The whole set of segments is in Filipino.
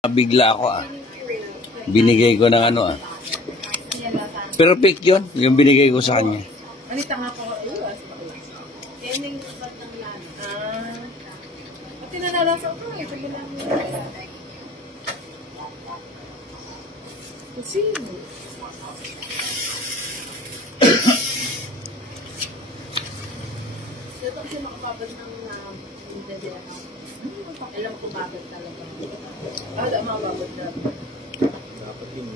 Bigla ako Binigay ko ng ano Perfect yun, yung binigay ko sa kanya. Anita nga po. Ending ng lan. Pati nanalasaw ko eh. Pag lang nila. Kasi ito kasi makapabad ng alam ko babad talaga. Alam mo babad na. Dapat yung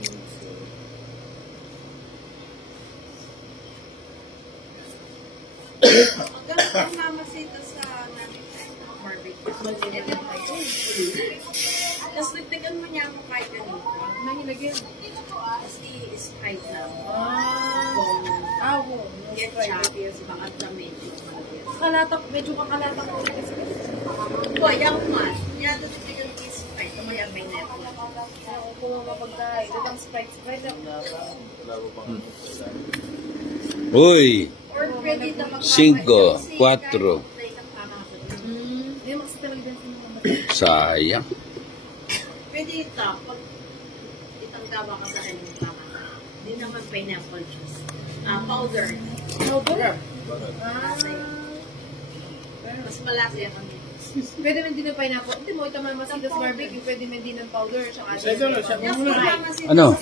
Hanggang mamasita sa barbecue. Tapos nagtagal mo niya ako kahit ganito. Nahilagyan. Tapos i-sprite lang. Get chop. Baka damit. Kalatak, medyo kakalatak ko rin kasi. Ayaw man. Yan, ito yung i-sprite. Kamaya may net. Ayaw ko mapagkain. Ito ang sprite. Uy! 5, 4. Sayang. Pwede ito. Pag itanggawa ka sa kanyang tama. Hindi naman pineapple juice. Powder. Powder? Mas malaki yan kami. Pwede man din ng pineapple. Hindi mo ito mamasitas barbecue. Pwede man din ng powder. Ano?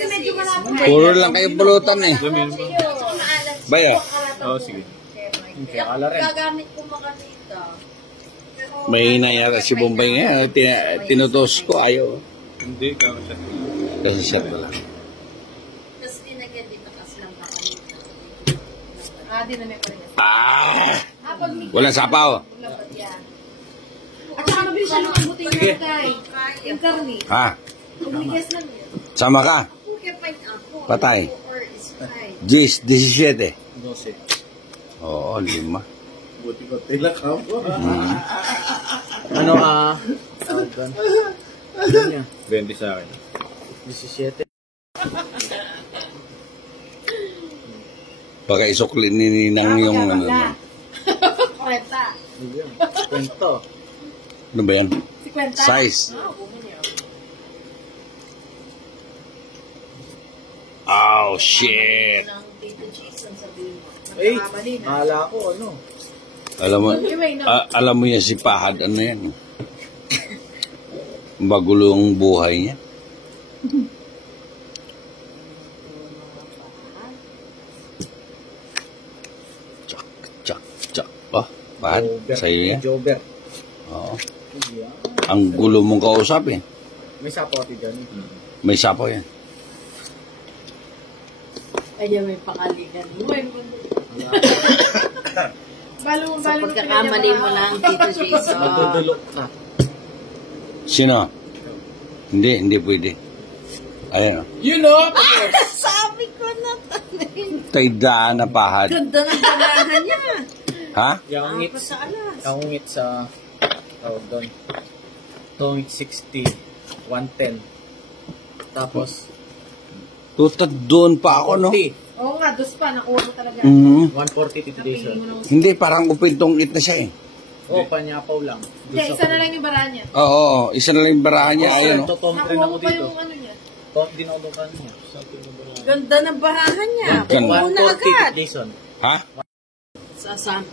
Puro lang kayo pulutan eh. Baya? Oo, sige. Gagamit ko mga dito. May hinayara si Bombay nga. Tinutos ko, ayaw. Hindi, kasi siya lang. Tapos dinagyan dito kasi lang kami. Dinamay pa rin. Walang sapaw. At saka mabilis siya ng buti niya guys. Yung karni. Kumigas lang yun. Sama ka? Patay. 17. 12. Oo, 5. Buti ko tila ka po. Ano ka? 20 sa akin. 17. Baka isuklin ni Ninang yung ano. Kwenta. Kwento. Ano ba yan? 50. Size. Oh, shit. Eh, mahala ko, ano? Alam mo yan si Pahad, ano yan? Bagulo ang buhay niya. Tsak. Oh, Pahad, sa'yo yan. Jober. Oo. Ang gulo mong kausap eh. May sapo ati dyan. May sapo yan. Ayaw may pakaligan. Sa pagkakamali mo lang, Tito Jason. Madudulok na. Sino? Hindi pwede. Ayan o. You know! Sabi ko na Taydaan na Pahad. ganda ng balahan niya. Ha? Yung ngit sa tawag doon. Itong 60, 110. Tapos, Tutad doon pa ako, no? 40. Oo nga, dos pa. Nakuha mo talaga. 140 Tito Jason. Hindi, parang upintong it na siya eh. Oo, panyapaw lang. Hindi, isa na lang yung barahan niya. Oo, isa na lang yung barahan niya. Ayun, no? Totom rin Nakuha ako mo pa dito. yung ano niya. Din ako doon niya. Ganda ng barahan niya. Ganda. Puno na 140 agad. Tito Jason. Ha?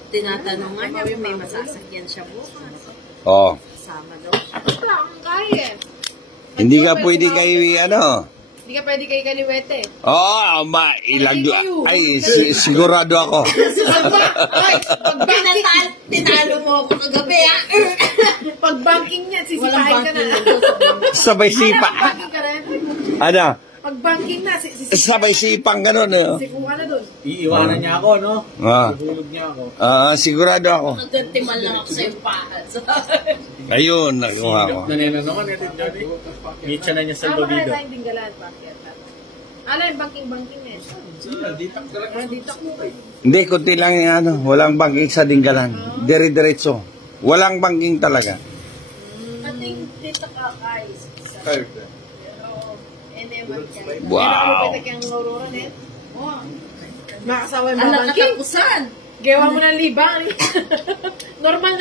Tinatanong nga niya kung may masasakyan siya bukas. Oo. Kasama daw siya. Wala akong kaya. Hindi ka pwede kayo, ano? Hindi ka pwede kayo kaliwete. Oo, ay, sigurado ako. Tinalo mo ako kagabi, ha? Pag banking niya, sisipahin ka na. Sabay sipa. Banking ka rin. Ano? Pag banking na, sisipahin. Sabay sipang gano'n, eh. Sikuha na dun. Iiwanan niya ako, no? Ihulog niya ako. Sigurado ako. Nagkantimal lang ako sa yung pahad. Ayun, nakuha ko. Nanenanongan natin dyan, eh. Mitsa na niya sa Tama lobido. ka tayong dinggalan, bakit? Ano yung banking eh? Ditak talaga. Ditak mo kayo. Hindi, kunti lang yung ano. Walang banking sa Dinggalan. Dire-diretso. Walang banking talaga. Ating ditak ka, guys. Third. Wow. Makasawa mo banking. Gawa mo ng libang. normal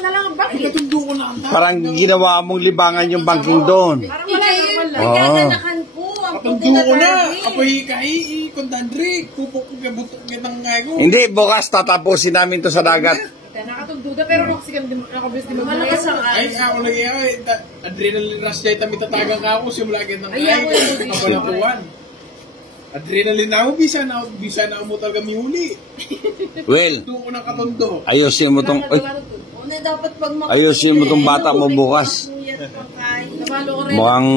na lang ang banking. Parang ginawa mong libangan yung banking doon. Parang wala Nagkakanakan ko. Ang puti na dali. Apoy kahi, kondandri. Pupok ko kabutok kitang ngayon. Hindi, bukas tatapusin namin to sa dagat. Nakatugduda pero kasi kami nakabis din malakas ang Ay, ako lagi ako. Adrenaline rush dahil kami tatagang ako. Simula kitang Ayaw, ngayon. Kapalapuan. Adrenaline ako. Bisa na mo talaga mihuli. Well, Doon ko ng katondo. ayusin mo tong... Ay, Una dapat pag ayusin mo tong bata mo bukas. Nabalo ko rin. Mukhang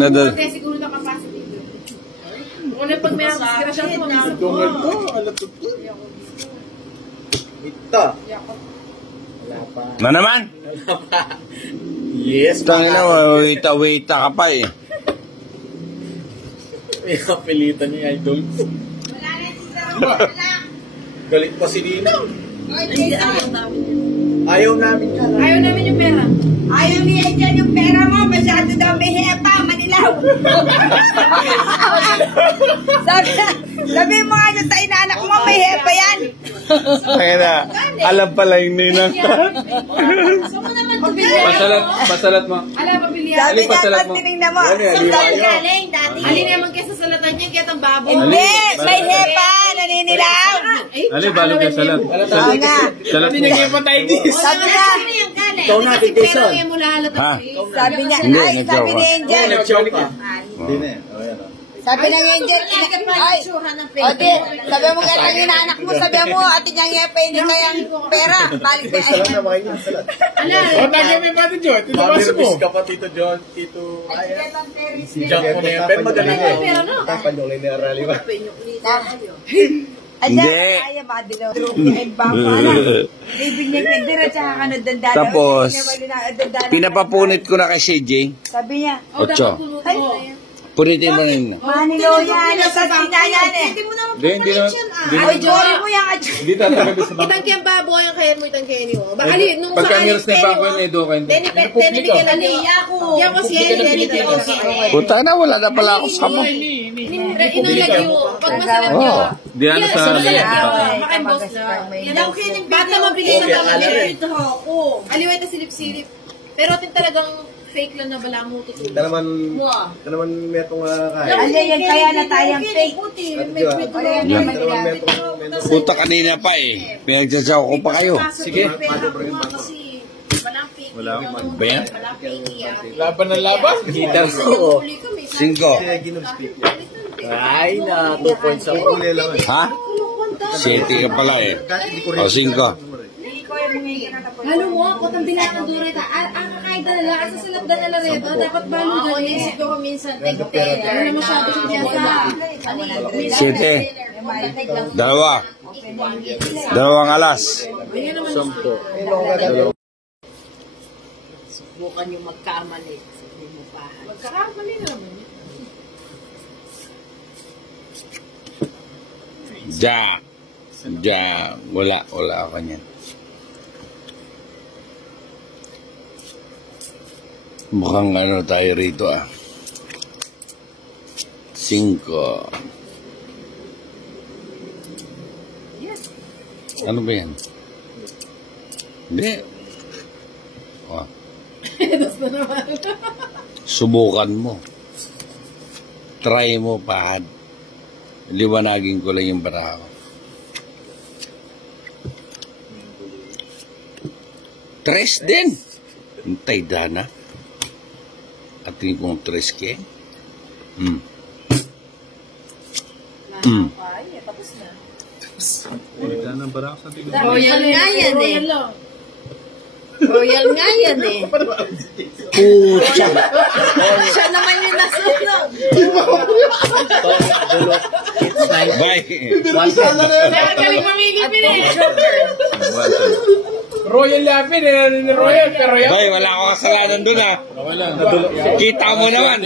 nadal... Kaya siguro nakapasok dito. Una pag may aspirasyon ko, mamisip ko. Tungal ko. Alatot ko. Ito. Na naman? Yes. Tangina, wait-a ka pa eh. May kapilitan niya, idol. Galit pa si Dina. Hindi, ayaw namin yun. Ayaw namin yan. Ayaw namin yung pera. Ayaw niya dyan yung pera mo, masyado daw may hepa, manilaw. sabi mo nga dyan sa inaanak mo, may hepa yan. Tangina, alam pala yung ninang. Saan mo naman ito bilhin? Pasalat mo. Ala, pabilihan. Sabi niya, pag tinignan mo, Saan galing, dati? Alin naman kaysa salatan niya, kaya ang baboy. hindi, may hepa, naninilaw. Ali, balo ka salat. Oo nga. Salat mo. Sabi niya, Ikaw na, Jason. Ha? sabi niya, Hindi, ay, nag-joke sabi ni Angel. Nag-joke ka. Sabi ng Angel, ay, o di, sabi mo kaya lang yung anak mo, sabi mo, ati niyang hepa, hindi kayang pera. Balik na O, tagay may pati John. Tinabas mo. Ka pa, Tito John, Tito... Diyan ko na yan. Pero magaling eh. Pero no. Panyolay na rally ba? Hindi. Ay, madilaw. Ay, baka na. David niya, kaya tsaka ka nadandala. Tapos, pinapapunit ko na kay CJ. Sabi niya, Ocho. Punitin mo rin. Manilo yan, sabi niya yan eh. Hindi mo naman Hindi naman. Ay, Jory mo yan. Hindi tatagabi sa Itang kiyang baboy ang kaya mo itang kaya niyo. Ali, nung Pagka sa miras na yung bangko, may do kayo. Tenipigil ang liya ko. Yan ko siya, ganito ko siya. Puta na, wala na pala ako sa mo. Inulagay mo. Pag masalat niyo. Di ano sa Makain boss na. Yan ako kaya ng bata mabili na namin. Ito ako. Aliway na silip-silip. Pero atin talagang fake lang na bala mo tutulog. Ito naman metong kaya. Ano yan, kaya na tayong fake. Puta kanina pa eh. Pinagsasaw ko pa kayo. Sige. Wala akong man. Ba yan? Laban ng laban. Kita ko. 5. Ay na, 2 points ako. Ha? 7 ka pala eh. O, 5. Halo mo, ako tang bilangan dure ta. Ang kakain dala, asa silang dala rin. Dapat balo na isip ko minsan. Ano na masyado siya sa 7. Dalawa. Dalawang alas. Subukan yung magkamali. Sabi mo pa. Magkakamali naman. Wala ako niyan. Mukhang ano tayo rito 5. Ano ba yan? Hindi. Oh. Subukan mo. Try mo pa. Liwanagin ko lang yung baraha ko. 3 din. Hintay dana. At tingin kong 3 ke. Royal nga yan eh. Royal nga yan eh. Pucha. Siya naman yung nasunod. Bye. Galing mamili pa eh. Royal lapin eh. Royal, pero yan. Bye, wala akong kasalanan dun Wala. Kita mo naman.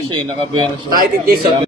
Kahit hindi